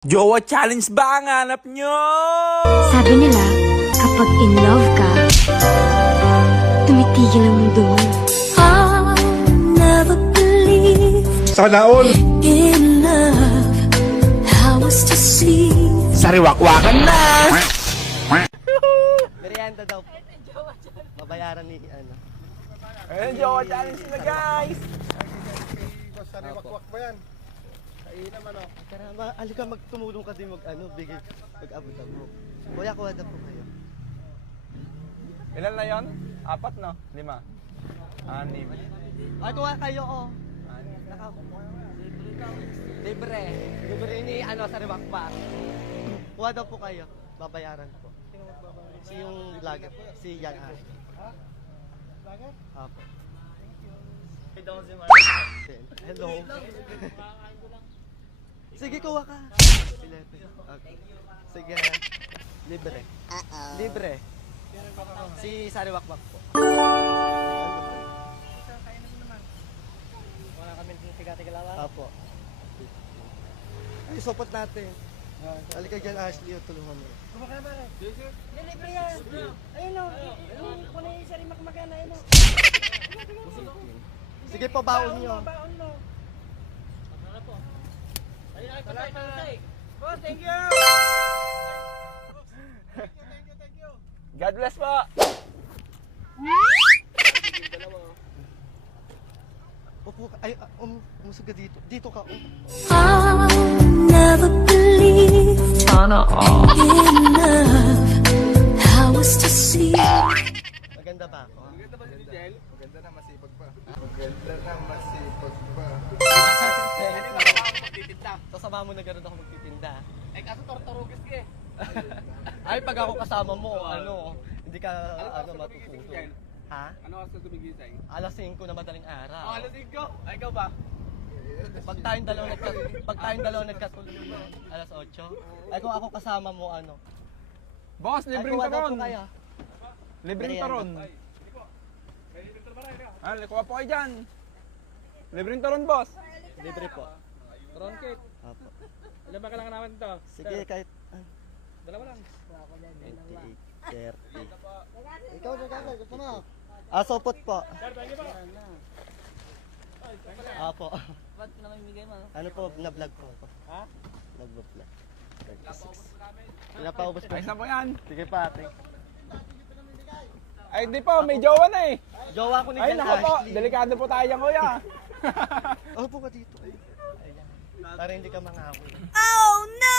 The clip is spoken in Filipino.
Jowa challenge ba ang hanap nyo? Sabi nila, kapag in love ka, tumitigil ang mundo mo. I never believed Sana all! in love. I was deceived. Sariwakwakan na! Merienda daw. Babayaran ni ano. Ayun, Jowa challenge na guys! Sariwakwak ba yan? Kainan ano? Karama, alika magtumulong ka din mag-abot-abot. Kuya, kuha na po kayo. Ilan na yon? 4 no? 5? 6. Ay, kuha kayo, oh. Libre. Libre ni ano, sariwakpak. Kuha daw po kayo. Babayaran po. Si yung vlogger. Si Yan Ash. Vlogger? Apo. Hello. Sige, kuha ka. Okay. Sige. Libre. Libre. Si Sariwakwak po. Wala kami tiga-tigalawan? Apo. Ay, sopot natin. Halika dyan, Ashley, o tulungan mo. Kumakaya ba? Libre yan. Ayun o. Kung na yung sariwakwakan na yun o. Sige po, baon nyo. Baon mo. Boss, thank you! God bless po! Upo ka. Ay, umusog ka dito. Dito ka. I never believed in love. I was deceived. Maganda ba ako? Maganda ba si Jel? Maganda na masipag pa. Maganda na masipag pa. Sasama mo na gano'n ako magtitinda. Eh, kaso tortorugis ka eh. Ay, pag ako kasama mo, ano, hindi ka matututo. Ha? Ano kasi tumigising? Alas 5 na madaling araw. Alas 5? Ay, ikaw ba? Pag tayong dalawa nagkatulog, alas 8. Ay, kung ako kasama mo, ano. Boss, Ay, libreng kuha daw taron! po kaya. Libreng Merienda. taron! Kuha po kayo dyan! Libreng taron, boss! Libre po. Tron cake. Apo. Ilan ba kailangan namin ito? Sige, kahit Dalawa lang. 28, 30. Ikaw na gusto mo? Sopot po. Sir, thank you po. Apo. Ba't naman ibigay mo? Ano po, na-vlog po ako. Ha? Nag-vlog. 36. Pinapaubos po. Ayos na po yan! Sige pa, ate. Ay, di po, may jowa na eh! Jowa ko ni Ay, Jan naku po! Ashley. Delikado po tayo dyan, kuya! Upo ka dito. Para hindi ka mangawin. Oh no!